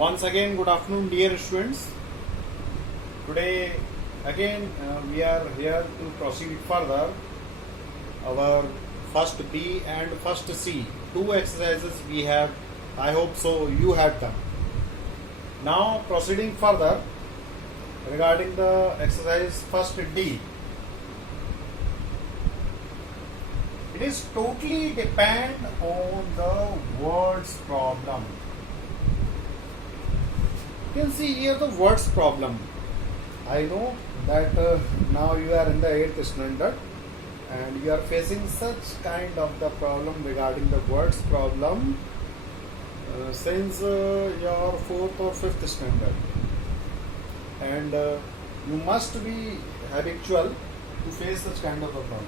Once again, good afternoon, dear students. Today, again, we are here to proceed further. Our first B and first C, two exercises we have. I hope so you have done. Now, proceeding further regarding the exercise first D. It is totally depend on the words problem. You can see here the words problem. I know that now you are in the 8th standard and you are facing such kind of the problem regarding the words problem since your 4th or 5th standard, and you must be habitual to face such kind of a problem.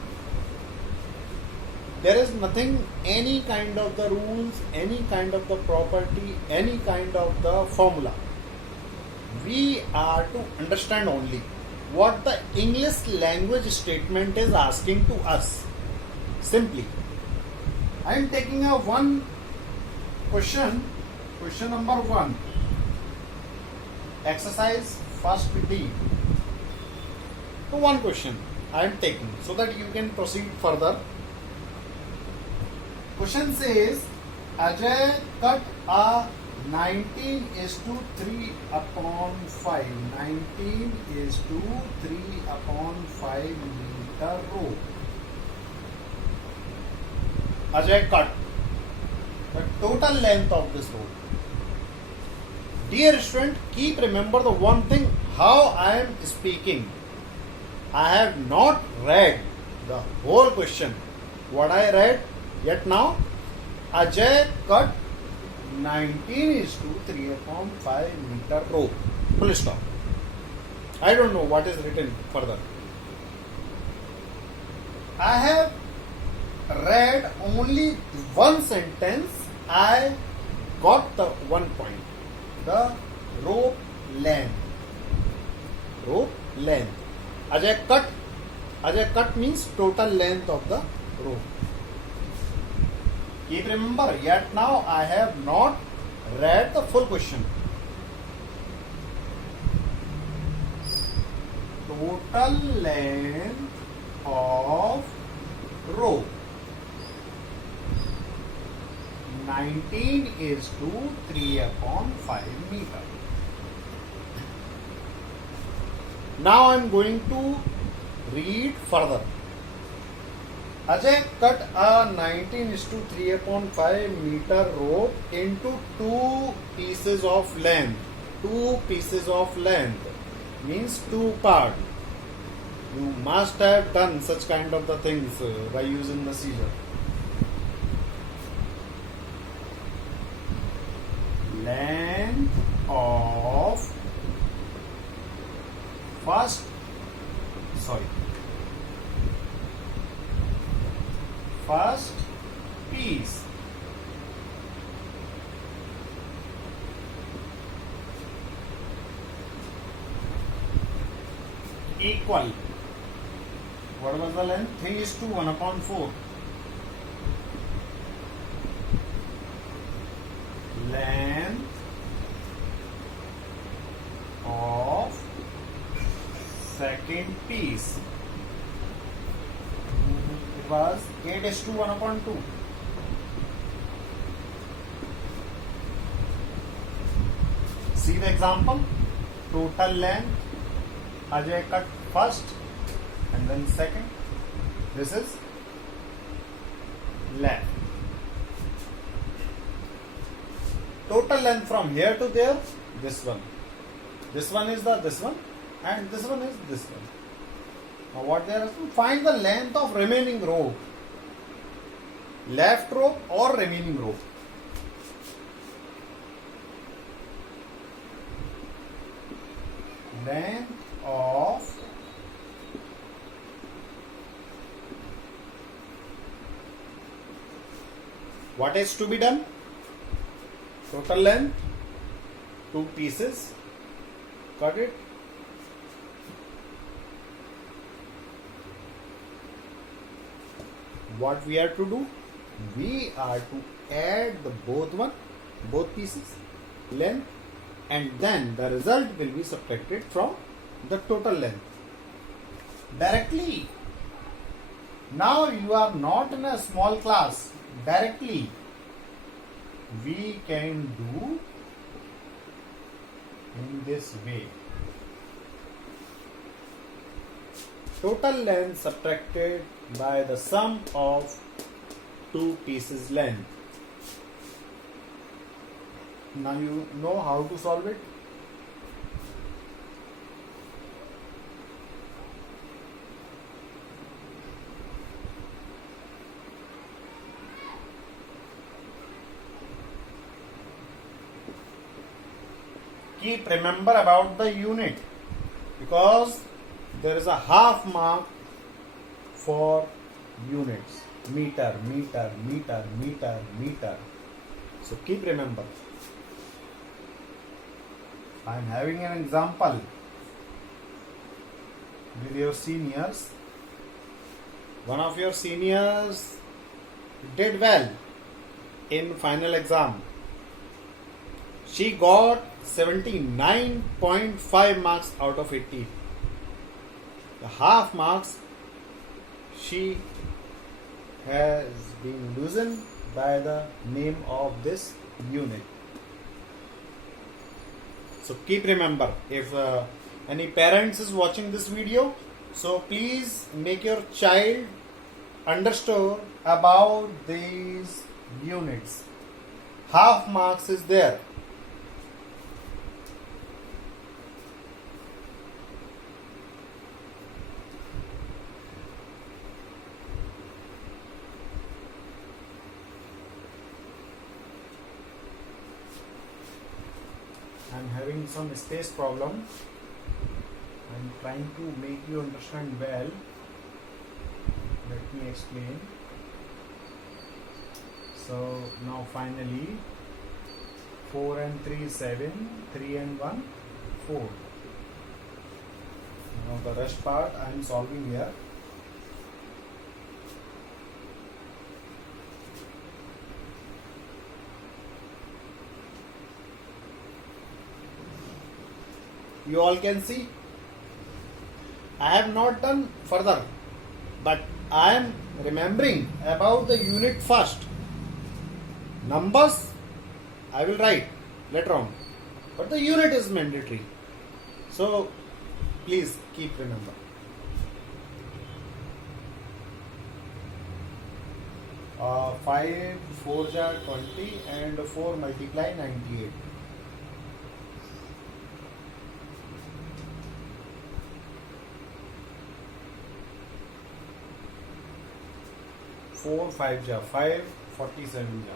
There is nothing, any kind of the rules, any kind of the property, any kind of the formula. We are to understand only what the English language statement is asking to us. Simply, I am taking a one question number 1, exercise first D. So one question I am taking so that you can proceed further. Question says, Ajay cut a 19:3/5. 19:3/5 meter rope. Ajay cut the total length of this rope. Dear student, keep remember the one thing, how I am speaking. I have not read the whole question. What I read yet now, Ajay cut 19:3/5 meter rope. Full stop. I don't know what is written further. I have read only one sentence. I got the one point. The rope length. Rope length. Ajay cut. Ajay cut means total length of the rope. Keep remember, yet now I have not read the full question. Total length of rope 19:3/5 meter. Now I am going to read further. Ajay cut a 19:3/5 meter rope into two pieces of length. Two pieces of length means two part. You must have done such kind of the things by using the scissor. Length of first piece equal, what was the length? 3:1/4. Length of second piece, it was 8:1/2. See the example. Total length, Ajay cut first and then second. This is length. Total length from here to there, this one. This one is this one, and this one is this one. Now what they are asking, find the length of remaining rope. Left rope or remaining rope. Length of what is to be done? Total length, two pieces, cut it. What we are to do? We are to add the both pieces, length and then the result will be subtracted from the total length directly. Now you are not in a small class. Directly we can do in this way. Total length subtracted by the sum of two pieces length. Now you know how to solve it. Keep remember about the unit, because there is a half mark for units. Meter, meter, meter, meter, meter. So keep remember. I am having an example with your seniors. One of your seniors did well in final exam. She got 79.5 marks out of 80. The half marks she has been loosened by the name of this unit. So keep remember, if any parents is watching this video, so please make your child understand about these units. Half marks is there. I am having some space problem. I am trying to make you understand well. Let me explain. So now finally 4 and 3 is 7, 3 and 1 4. Now the rest part I am solving here. You all can see I have not done further, but I am remembering about the unit first. Numbers I will write later on, but the unit is mandatory. So please keep remember. Uh, 5 4 are 20 and 4 multiply 98. 4 5 ja 5 47 ja.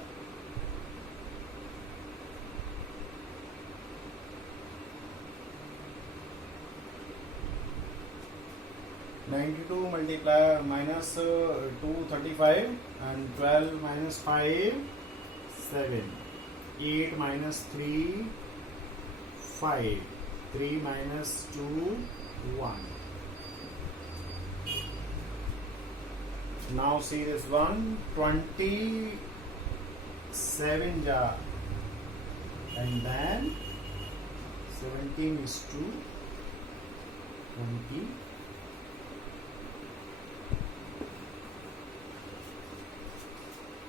(92) multiply minus 2 35 and 12 minus 5 7, 8 minus 3 5, 3 minus 2 1. Now see this one, 27 ja, and then 17 is to 20.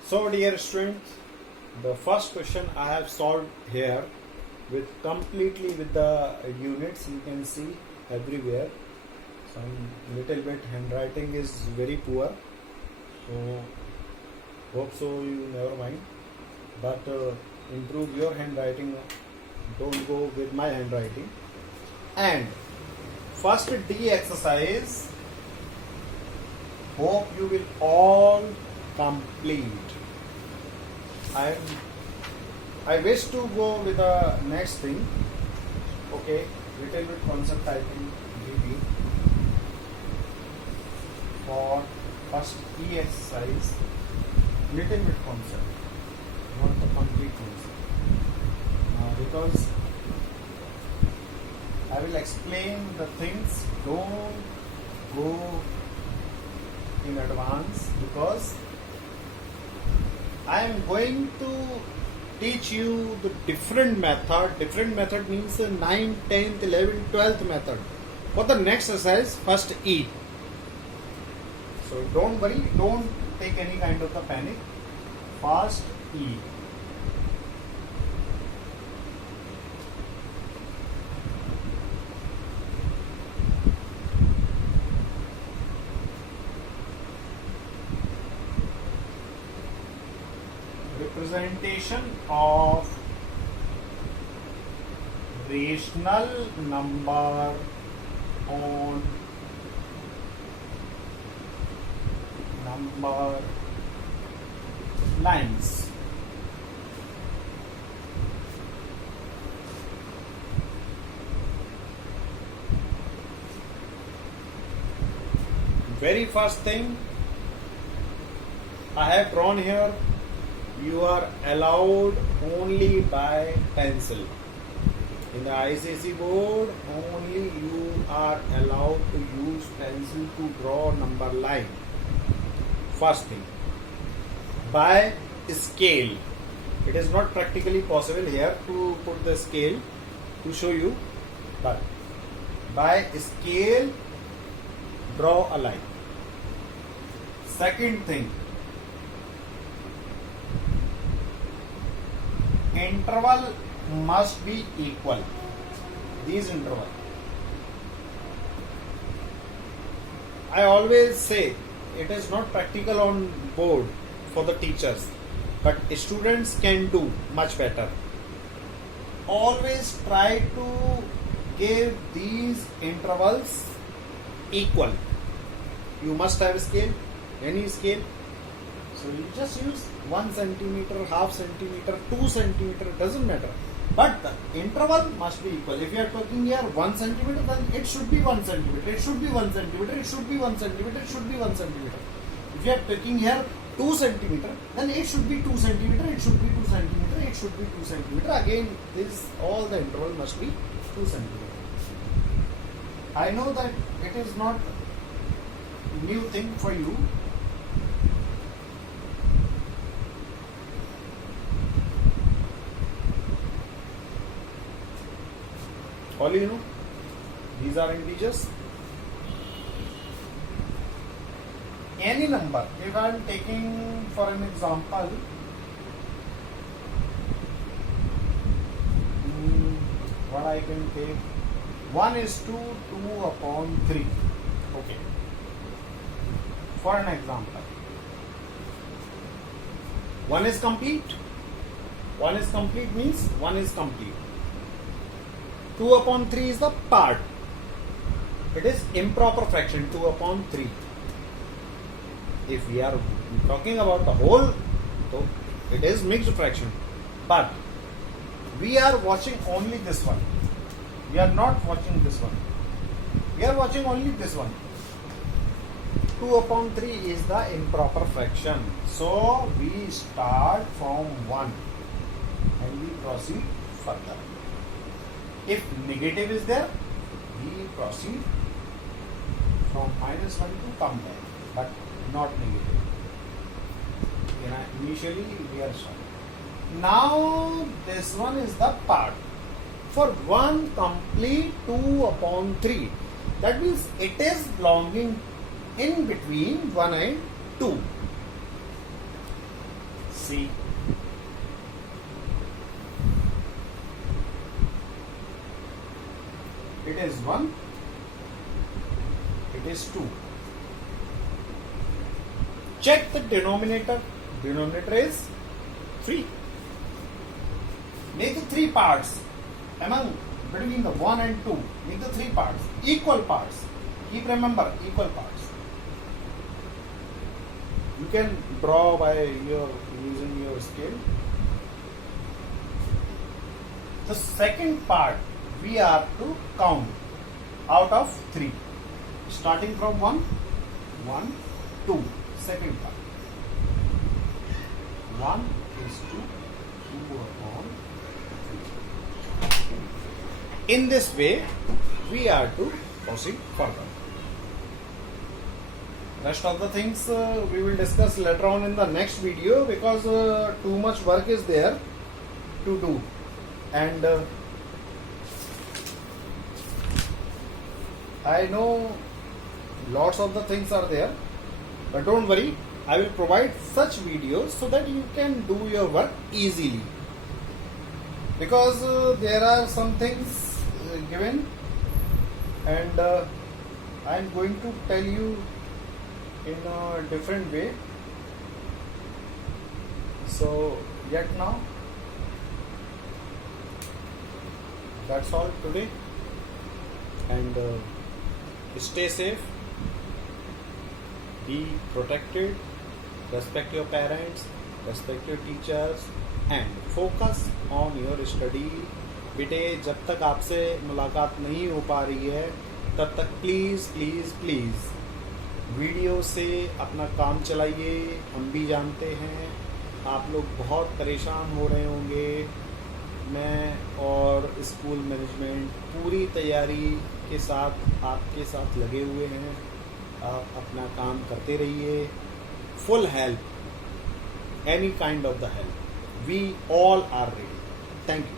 So dear students, the first question I have solved here with completely with the units. You can see everywhere. Some little bit handwriting is very poor. So hope so you never mind, but improve your handwriting. Don't go with my handwriting. And first D exercise, hope you will all complete. I wish to go with the next thing. Okay, little bit concept typing repeat for first E exercise. Little bit concept, not the complete concept. Because I will explain the things. Don't go in advance, because I am going to teach you the different method. Different method means 9th, 10th, 11th, 12th method. For the next exercise, first E. So don't worry, don't take any kind of the panic. First E. Representation of rational number on number lines. Very first thing I have drawn here, you are allowed only by pencil. In the ICSE board, only you are allowed to use pencil to draw number line. First thing. By scale. It is not practically possible here to put the scale to show you, but by scale, draw a line. Second thing. Interval must be equal. These interval. I always say it is not practical on board for the teachers, but students can do much better. Always try to give these intervals equal. You must have a scale, any scale. So you just use 1 centimeter, half centimeter, 2 centimeter, doesn't matter. But the interval must be equal. If you are talking here 1 centimeter, then it should be 1 centimeter, it should be 1 centimeter, it should be 1 centimeter, it should be 1 centimeter. If you are taking here 2 centimeter, then it should be 2 centimeter, it should be 2 centimeter, it should be 2 centimeter. Again, this all the interval must be 2 centimeter. I know that it is not new thing for you. All you know, these are integers. Any number, if I am taking for an example, what I can take, 1 is to 2 upon 3. Okay. For an example, 1 is complete. 1 is complete means 1 is complete. 2 upon 3 is the part. It is improper fraction, 2 upon 3. If we are talking about the whole, so it is mixed fraction. But we are watching only this one. We are not watching this one. We are watching only this one. 2 upon 3 is the improper fraction. So we start from 1 and we proceed further. If negative is there, we proceed from -1 to come back, but not negative. Initially we are starting. Now this one is the part. For 1 complete 2 upon 3, that means it is belonging in between 1 and 2. See. It is 1, it is 2. Check the denominator. Denominator is 3. Make the 3 parts among between the 1 and 2. Make the 3 parts, equal parts. Keep remember, equal parts. You can draw by using your scale. The second part we are to count out of 3. Starting from 1, 1, 2. Second part. 1 is to 2 upon 3. In this way, we are to proceed further. Rest of the things we will discuss later on in the next video, because too much work is there. to do. And I know lots of the things are there, but don't worry, I will provide such videos so that you can do your work easily, because there are some things given, and I am going to tell you in a different way. So yet now, that's all today, and stay safe, be protected, respect your parents, respect your teachers, and focus on your study. बेटे, जब तक आपसे मुलाकात नहीं हो पा रही है तब तक प्लीज़ प्लीज़ प्लीज़ वीडियो से अपना काम चलाइए. हम भी जानते हैं आप लोग बहुत परेशान हो रहे होंगे. मैं और स्कूल मैनेजमेंट पूरी तैयारी के साथ आपके साथ लगे हुए हैं. आप अपना काम करते रहिए. Full help, any kind of the help, we all are ready. Thank you.